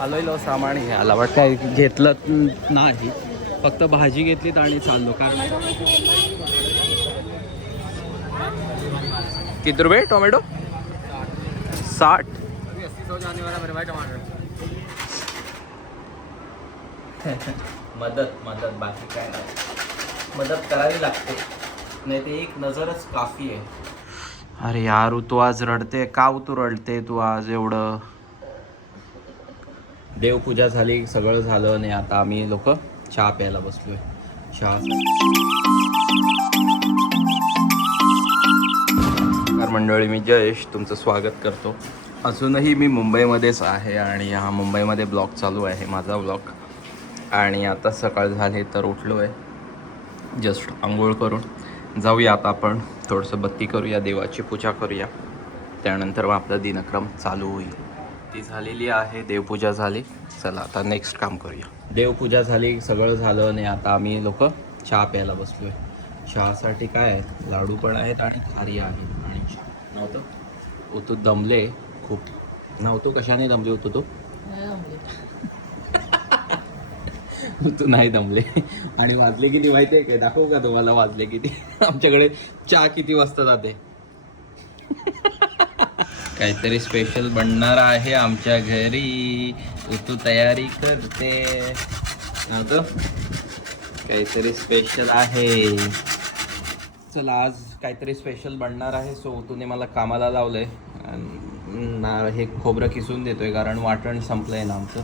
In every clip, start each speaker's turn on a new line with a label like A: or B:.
A: आलोयलो सामान घ्यायला. वाट काय घेतलं नाही. फक्त भाजी घेतलीत आणि चाललो. कारण किती रुपये? टोमॅटो? साठ. मदत मदत. बाकी काय नाही. मदत करावी लागते. नाही ते एक नजरच काफी आहे. अरे यार तू आज रडते. का तू रडते? तू आज एवढं देवपूजा झाली सगळं झालं आणि आता आम्ही लोक चहा प्यायला बसलोय. चहा. मंडळी मी जयेश तुमचं स्वागत करतो. अजूनही मी मुंबईमध्येच आहे आणि हा मुंबईमध्ये ब्लॉग चालू आहे माझा ब्लॉग. आणि आता सकाळ झाली तर उठलो आहे जस्ट आंघोळ करून. जाऊया आता आपण थोडंसं बत्ती करूया देवाची पूजा करूया. त्यानंतर मग आपला दिनक्रम चालू होईल. ती झालेली आहे देवपूजा झाली. चला आता नेक्स्ट काम करूया. देवपूजा झाली सगळं झालं आणि आता आम्ही लोक चहा प्यायला बसलोय. चहासाठी काय आहे लाडू पण आहेत आणि खारी आहे. आणि नव्हतं? उतू दमले खूप. नव्हतो? कशाने दमले होतो तो? तू नाही दमले. आणि वाजले किती माहिती आहे काय? दाखवू का तुम्हाला वाजले किती? आमच्याकडे चहा किती वाजता जाते? काहीतरी स्पेशल बनणार आहे आमच्या घरी. तू तयारी करते. काहीतरी स्पेशल आहे. चला आज काहीतरी स्पेशल बनणार आहे. सो तुने मला कामाला लावलंय. ना हे खोबरं किसून देतोय कारण वाटण संपलंय ना आमचं.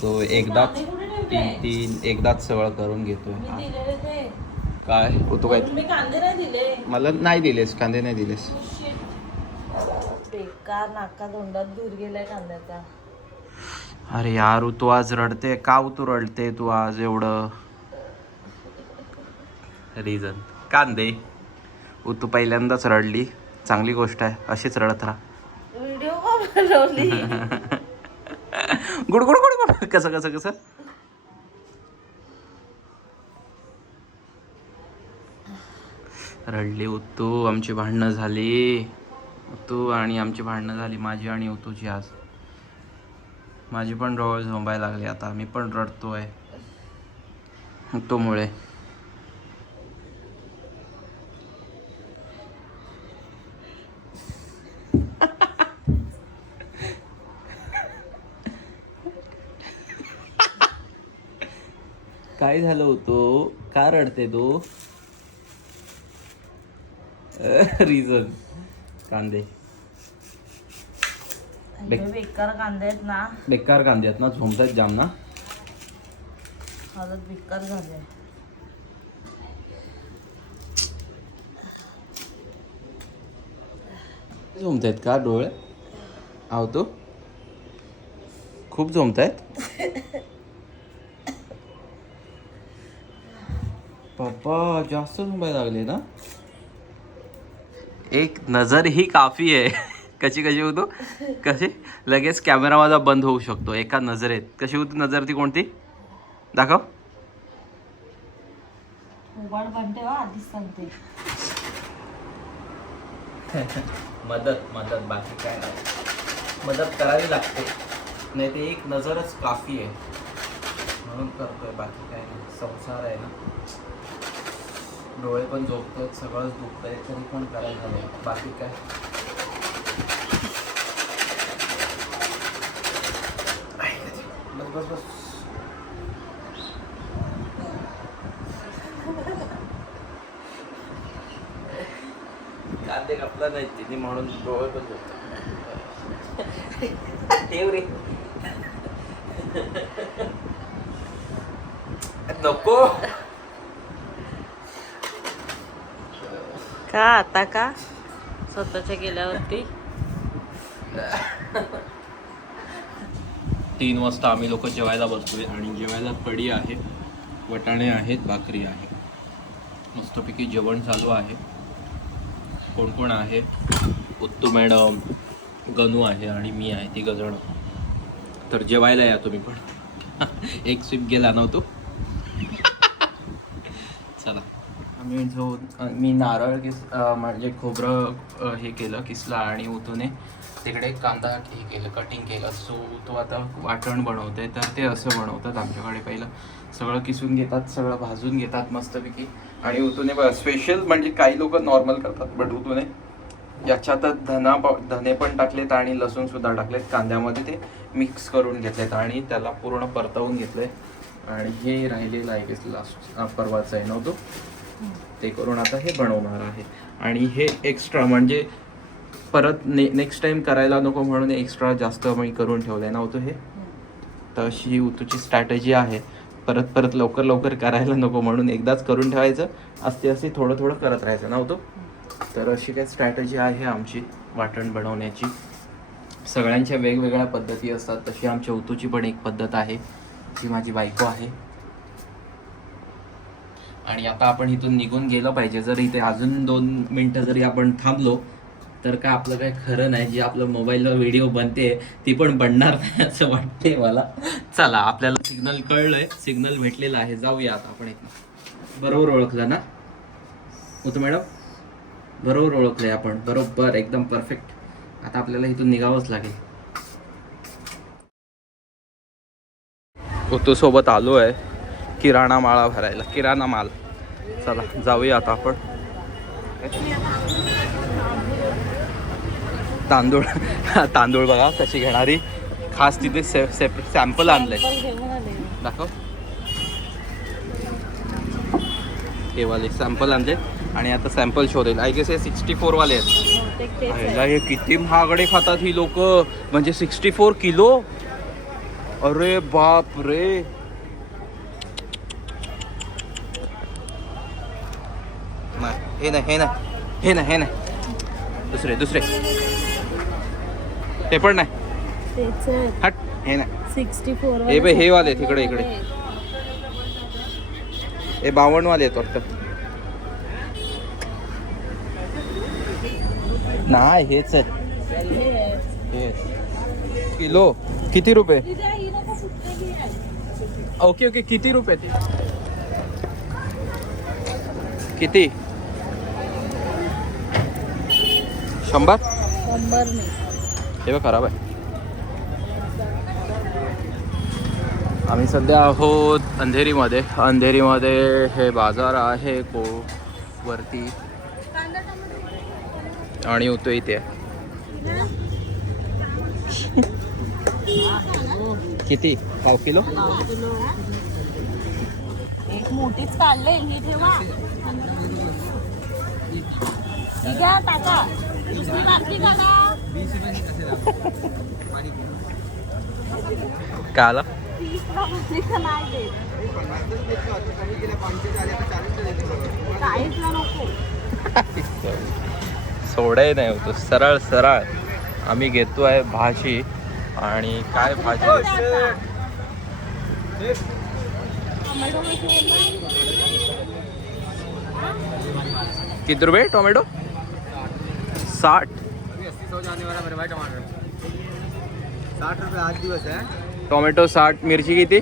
A: सो एकदा तीन तीन एकदाच सगळं करून घेतोय. काय तू. काय? मला नाही दिलेस कांदे नाही दिलेस.
B: बेकार नाका तोंडात धूर गेलाय कांद्याचा?
A: अरे यार तू आज रडते का तू रडते? तू आज एवढं रिझन कांदे उ तू पहिल्यांदाच रडली. चांगली गोष्ट आहे अशीच रडत राहा.
B: व्हिडिओ का बनवली?
A: Good good good good. कसं कसं कसं? रडली उतू आमची भांडणं झाली. तू आणि आमची भांडणं झाली माझी आणि उतूची आज. माझी पण डोळे झोंबायला लागली आता मी पण रडतोय. उतूमुळे काय झालं होतो का रडते तू? रिझन कांदे.
B: बेकार कांदे आहेत ना.
A: बेकार कांदे आहेत ना झोमतात जाम ना.
B: हालत बेकार झाले.
A: का डोळे? आहो तो. खूप झोमत आहेत पप्पा जास्त झोंबायला लागले ना. एक नजर ही काफी आहे. कशी कशी होतो? कशी? लगेच कॅमेरा माझा बंद होऊ शकतो. एका नजरेत. कशी होती नजर ती कोणती? दाखव.
B: सांगते.
A: मदत मदत बाकी काय नाही. मदत करावी लागते. नाही ते एक नजरच काफी आहे. म्हणून करतोय बाकी काय नाही. संसार आहे ना. डोळे पण झोपतात सगळंच दुखतंय तरी पण करायला झालं बाकी काय? बस बस बस. कांदे कापला नाही तिने म्हणून डोळे पण झोपतात. देव रे. नको.
B: का का? स्वतःच्या गेल्यावरती.
A: तीन वाजता आम्ही लोक जेवायला बसतोय आणि जेवायला कडी आहे वटाणे आहेत भाकरी आहे. मस्तपैकी जेवण चालू आहे. कोण कोण आहे? उत्तू मॅडम गनू आहे आणि मी आहे ती गजण तर जेवायला या तुम्ही पण. एक स्वीप गेला नव्हतो चला मी जो मी नारळ किस म्हणजे खोबरं हे केलं किसला आणि उतूने तिकडे कांदा हे केलं कटिंग केलं. सो तो आता वाटण बनवते तर ते असं बनवतात आमच्याकडे पहिलं. सगळं किसून घेतात सगळं भाजून घेतात मस्तपैकी. आणि उतूने स्पेशल म्हणजे काही लोक नॉर्मल करतात बट उतूने. याच्यातच धना प- धने पण टाकलेत आणि लसूणसुद्धा टाकलेत कांद्यामध्ये ते मिक्स करून घेतलेत आणि त्याला पूर्ण परतवून घेतलंय. आणि हे राहिलेलं आहे लास्ट परवाचं आहे नव्हतं. ते करून आता हे बनवणार आहे. आणि हे एक्स्ट्रा म्हणजे परत ने नेक्स्ट टाइम करायला नको म्हणून एक्स्ट्रा जास्त मी करून ठेवलंय होतो हे तर अशी उतूची स्ट्रॅटेजी आहे. परत परत लवकर लवकर करायला नको म्हणून एकदाच करून ठेवायचं. असते असे थोडं थोडं करत राहायचं नव्हतं हो तर अशी काही स्ट्रॅटेजी आहे आमची वाटण बनवण्याची. सगळ्यांच्या वेगवेगळ्या पद्धती असतात. तशी आमच्या उतूची पण एक पद्धत आहे. जी माझी बायको आहे. आणि आता आपण इथून निघून गेलं पाहिजे. जर इथे अजून दोन मिनटं जरी आपण थांबलो तर काय आपलं काय खरं नाही जी आपलं मोबाईलवर व्हिडिओ बनते ती पण बनणार नाही असं वाटते मला. चला आपल्याला सिग्नल कळलंय. सिग्नल भेटलेला आहे. जाऊया आता आपण इथं बरोबर ओळखलं ना? होतं मॅडम? बरोबर ओळखलंय आपण. बरोबर एकदम परफेक्ट आता आपल्याला इथून निघावंच लागेल. ओतो सोबत आलो आहे किराणा माळा भरायला किराणा माल. चला जाऊया आता आपण. तांदूळ तांदूळ बघा कशी घेणारी. खास तिथे सॅम्पल आणलंय.
B: घेऊन आले.
A: दाखव. हे वाले सॅम्पल आणले. आणि आता सॅम्पल शोधेल. आय गेस हे सिक्स्टी फोर वाले आहेत. हे किती महागडे खातात ही लोक. म्हणजे सिक्स्टी फोर किलो? अरे बाप रे नाही हे नाही हे नाही. हे नाही हे नाही. दुसरे दुसरे. ते पण नाही. हट. हे नाही.
B: सिक्स्टी फोर
A: हे बघ, हे वाले तिकडे, इकडे. हे बावन्न वाले आहेत वाटतं. नाही हेच आहे. हेच. किलो. किती रुपये? Okay okay. किती रुपये ते? किती? शंभर?
B: शंभर नाही.
A: हे बघ खराब आहे. आम्ही सध्या आहोत अंधेरीमध्ये. अंधेरीमध्ये हे बाजार आहे को वरती आणि होतो इथे. किती? पाव किलो?
B: एक मोठीच काढले ठेवा. काला? सोडाय नाही
A: होतो सरळ सरळ. आम्ही घेतो आहे भाजी आणि काय भाजी किती रुपये? टोमॅटो? साठ।
C: साठ रुपये आठ दिवस है।
A: टोमॅटो साठ मिरची किती?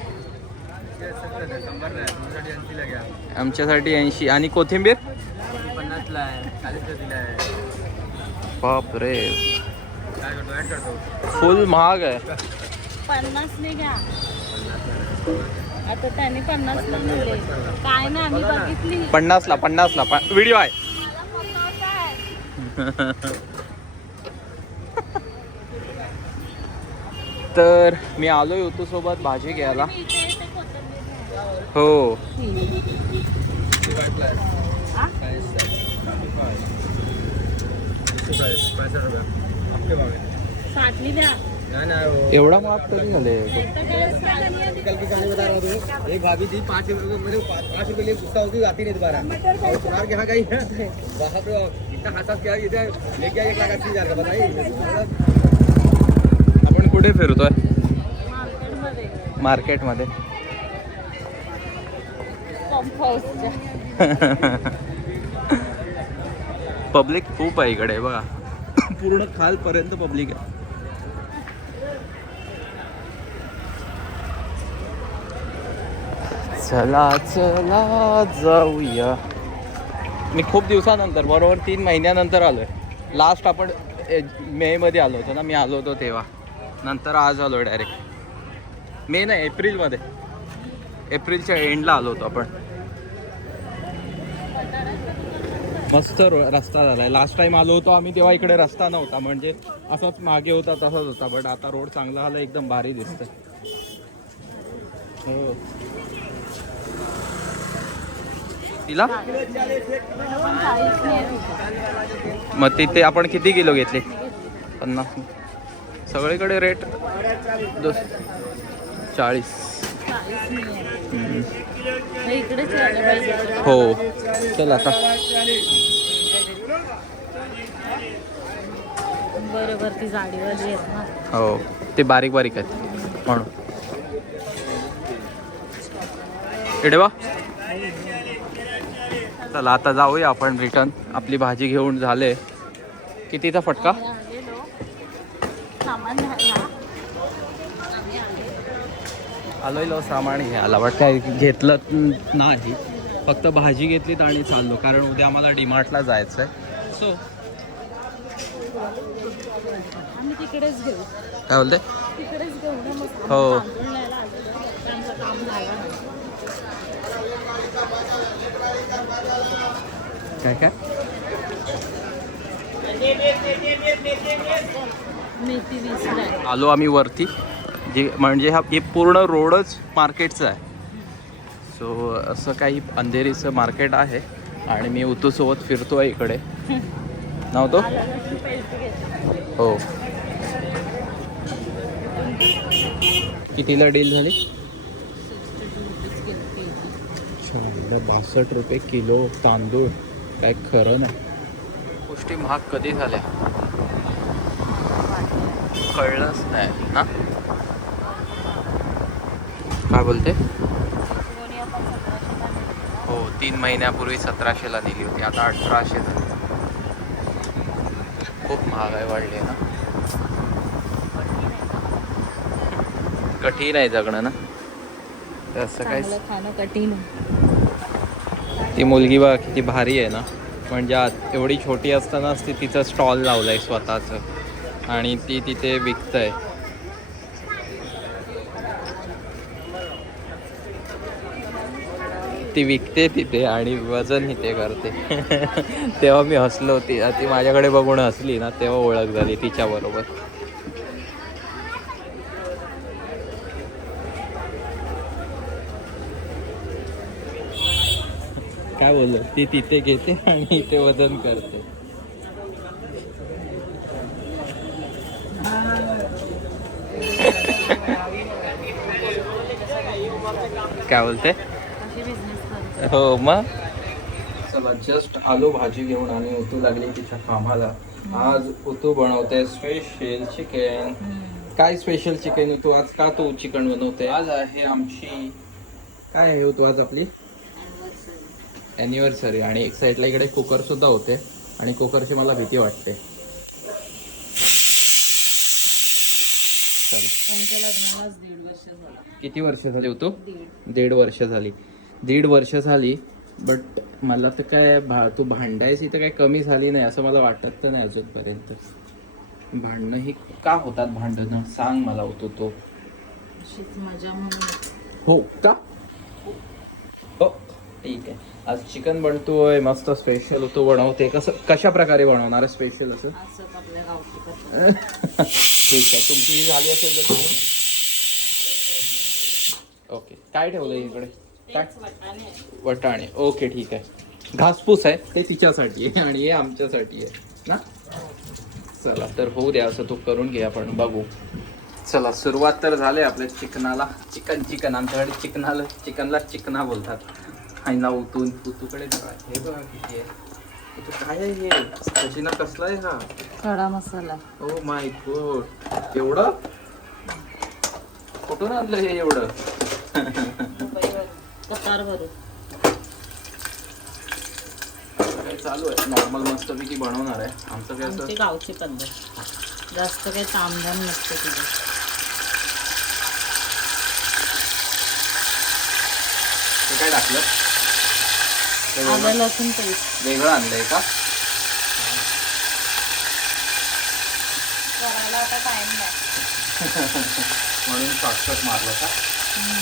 A: आमच्यासाठी ऐंशी. आणि कोथिंबीर? बाप रे. फुल महाग आहे.
B: पन्नासने घ्या. आता त्याने पन्नासला दिले काय ना आम्ही बघितली.
A: पन्नासला पन्नासला. व्हिडिओ
B: पन्नास आहे.
A: तर मी आलोय होतो सोबत भाजी घ्यायला. हो.
B: साठली द्या.
A: एवढा महाग तरी झाले.
C: हूँ एक भाभी पाँच रुपये पाँच रुपये लिए गुस्सा होती आती नहीं दोबारा और सुनार के यहाँ गई है वहाँ पे इतना खासा किया इधर लेके आई एक लाख अस्सी हजार का बताइए
A: आपण कुठे फिरतोय?
B: मार्केटमध्ये.
A: पब्लिक खूप आहे इकडे बघा. पूर्ण खालपर्यंत पब्लिक आहे. चला चला जाऊया. मी खूप दिवसानंतर बरोबर तीन महिन्यानंतर आलो आहे लास्ट आपण ए, मेमध्ये आलो होतो ना मी आलो होतो तेव्हा. नंतर आज आलो डायरेक्ट मे नाही एप्रिलमध्ये एप्रिलच्या एंडला आलो होतो आपण. मस्त रो- रस्ता झालाय. लास्ट टाइम आलो होतो आम्ही तेव्हा इकडे रस्ता नव्हता. म्हणजे असाच मागे होता तसाच होता. बट आता रोड चांगला झाला एकदम भारी दिसतंय. हो. तिला. मग तिथे आपण किती किलो घेतले? पन्नास. सगळीकडे रेट दोस चाळीस.
B: हे.
A: चल आता.
B: बरोबर ती जाडीवाली आहेत ना.
A: हो. ते बारीक बारीक आहेत. म्हणून. इकडे बा चला आता जाऊया आपण रिटर्न आपली भाजी घेऊन झाले. कितीचा फटका?
B: आले
A: आलोय लो सामान घ्यायला. काय घेतलं नाही. फक्त भाजी घेतलीत आणि चाललो. कारण उद्या आम्हाला डीमार्टला जायचं आहे सो काय बोलते? हो.
B: आम्ही तांदूळ न्यायला आलेलो फक्त आमचं काम झालं नाही
A: काय काय आलो आम्ही वरती. जे म्हणजे हा हे पूर्ण रोडच मार्केटचं आहे. सो असं काही अंधेरीचं मार्केट आहे. आणि मी उतूसोबत फिरतो आहे इकडे नव्हतो हो. कितीला डील झाली? बासष्ट रुपये किलो तांदूळ. काय खरं नाही. गोष्टी महाग कधी झाल्या? कळलंच नाही ना? काय बोलते. हो तीन महिन्यापूर्वी सतराशेला दिली होती आता अठराशे झाली. खूप महागाई वाढली आहे ना? कठीण आहे जगणं ना? असं काय
B: खाणं कठीण.
A: ती मुलगी बघा किती भारी आहे ना. म्हणजे आत- एवढी छोटी असतानाच ती तिचं स्टॉल लावलंय स्वतःचं. आणि ती तिथे विकतंय. ती विकते तिथे आणि वजन इथे करते. तेव्हा मी हसलो ती ती माझ्याकडे बघून हसली ना तेव्हा ओळख झाली तिच्याबरोबर. बोललो ती तिथे घेते आणि इथे वजन करते. काय बोलते? हो मग? चला जस्ट आलो भाजी घेऊन आणि उतू लागली तिच्या कामाला. आज उतू बनवते स्पेशल चिकन काय स्पेशल चिकन तू आज का तू चिकन बनवते? आज आहे आमची काय आहे तू आज आपली? अॅनिव्हर्सरी आणि एक साईडला इकडे कुकर सुद्धा होते. आणि कुकरची मला भीती वाटते. किती वर्ष झाली होतो
B: दीड.
A: वर्ष झाली. दीड वर्ष झाली बट मला तर काय भा तू भांडायची तर काय कमी झाली नाही असं मला वाटत तर नाही अजूनपर्यंत. भांडणं ही का होतात भांडणं? सांग मला होतो तो.
B: मजा
A: हो का? ठीक आहे. आज चिकन बनतोय मस्त स्पेशल होतो बनवते. कसं कशा प्रकारे बनवणार आहे स्पेशल असं? ठीक आहे तुमची झाली असेल तर तुम्ही ओके काय ठेवलं इकडे? काय.
B: वटाणे.
A: ओके ठीक आहे. घासपूस आहे ते तिच्यासाठी आहे आणि हे आमच्यासाठी आहे ना? चला तर होऊ द्या असं तू करून घे आपण बघू. चला सुरुवात तर झाली आपल्या चिकनाला. चिकन चिकन आमच्याकडे चिकनाला चिकनला चिकना बोलतात. आणि ना उतून उतूकडे बघा. हे बघा किती आहे. काय आहे हे? कशीना कसला आहे हा?
B: खडा मसाला.
A: ओ माय गॉड एवढं? कुठून आणलं हे एवढं? काय चालू आहे? नॉर्मल मस्तपैकी बनवणार आहे. आमचं काय असं?
B: आमची गावची पद्धत. जास्त काही तामझाम नसते तिथे.
A: काय टाकलं? वेगळं? आणलंय का? आता म्हणून शॉर्टकट मारलं का?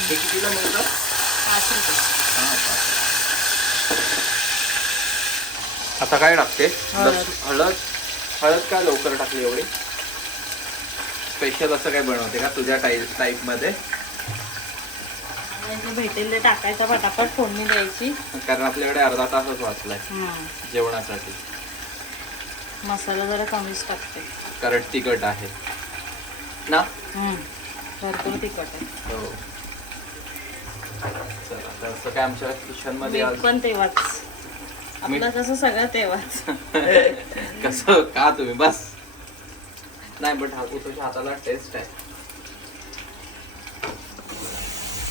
A: हे कितीला
B: पाच रुपये.
A: आता काय टाकते?
B: हळद.
A: हळद? हळद लवकर टाकली एवढी? स्पेशल असं काय बनवते का तुझ्या टाईप टाईपमध्ये
B: आणि जे भेटेल ते टाकायचं पटापट फोडणी द्यायची.
A: कारण आपल्याकडे अर्धा तासच वाचलाय. जेवणासाठी.
B: मसाला जरा कमीच टाकते.
A: कारण तिखट आहे. ना.
B: भरपूर तिखट आहे.
A: हो. चला तर असं काय आमच्या किचनमध्ये
B: मीठ
A: आज
B: पण तेव्हाच. आपलं कसं सगळं तेव्हाच.
A: कसं? का तुम्ही? बस. नाही बट हा तुझ्या हाताला टेस्ट आहे.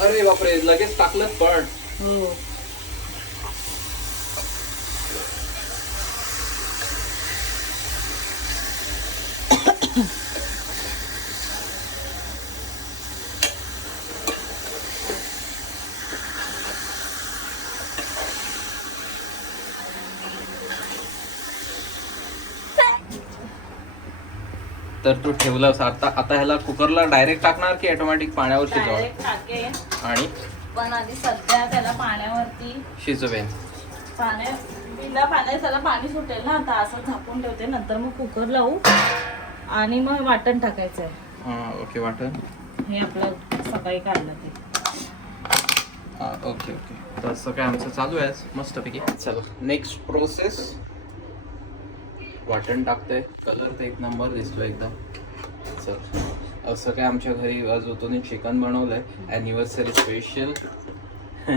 A: अरे बापरे लगेच टाकलं पण.
B: हो.
A: तर तू ठेवलंस आता आता ह्याला कुकरला डायरेक्ट टाकणार की ऑटोमॅटिक पाण्यावर शिजवणार आणि
B: पण आधी सध्या त्याला पाण्यावरती
A: शिजवेन
B: पाण्या बिना त्याला पाणी सुटेल ना आता असं झाकून ठेवते नंतर मग कुकर लावू आणि मग वाटण टाकायचं आहे
A: हा ओके वाटण.
B: हे आपलं सकाळी काढलं ते.
A: हा, ओके ओके. तर असं काय आमचं चालू आहे मस्तपैकी. चलो नेक्स्ट प्रोसेस वाटण कलर तर एक नंबर दिसतो एकदम. चल. असं काय आमच्या घरी आज होतो चिकन बनवलंय. अॅनिव्हर्सरी स्पेशल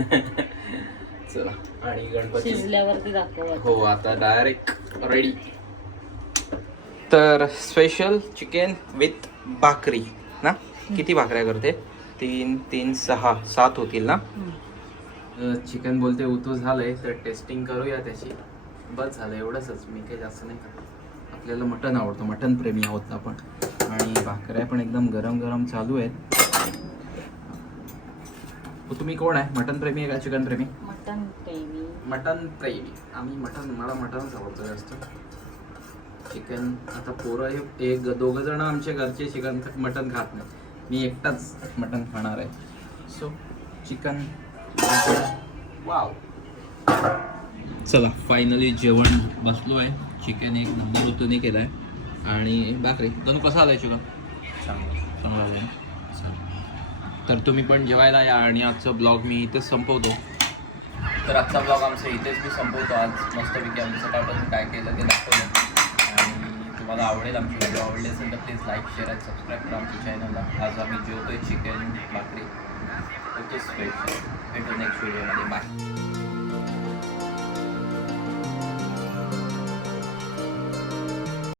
A: चला. आणि गणपती.
B: शिजल्यावरती दाखवू आता.
A: हो आता डायरेक्ट रेडी तर स्पेशल चिकन विथ भाकरी ना? किती भाकऱ्या करते? तीन तीन सहा सात होतील ना. चिकन बोलते उतू झालंय तर टेस्टिंग करूया त्याची. बस झालं एवढंच. मी काही जास्त नाही करत. आपल्याला मटण आवडतं मटण प्रेमी आहोत आपण. आणि भाकऱ्या पण एकदम गरम गरम चालू आहेत. तुम्ही कोण आहे? मटण प्रेमी आहे का चिकन प्रेमी?
B: मटन ग्रेव्ही
A: मटन प्रेमी. आम्ही मटन मला मटनच आवडतं जास्त. चिकन आता पोरं हे एक दोघं जण आमच्या घरचे चिकन मटन खात नाही मी एकटाच मटन खाणार आहे. सो चिकन वाव चला फायनली जेवण बसलो आहे. चिकन एक नंबर ऋतूने केलं आहे आणि भाकरी. दोन कसा आलाय चिकन चांगला. चांगला आलाय. तर तुम्ही पण जेवायला या आणि आजचं ब्लॉग मी इथेच संपवतो. तर आजचा ब्लॉग आमचा इथेच मी संपवतो. आज मस्तपैकी आम्ही सकाळपासून काय केलं ते दाखवलं. आणि तुम्हाला आवडेल आमची व्हिडिओ आवडली असेल तर प्लीज लाईक शेअर आणि सबस्क्राईब करा आमच्या चॅनलला आज आम्ही जेवतोय चिकन भाकरी. ओके स्पेशल भेटू नेक्स्ट व्हिडिओमध्ये बाय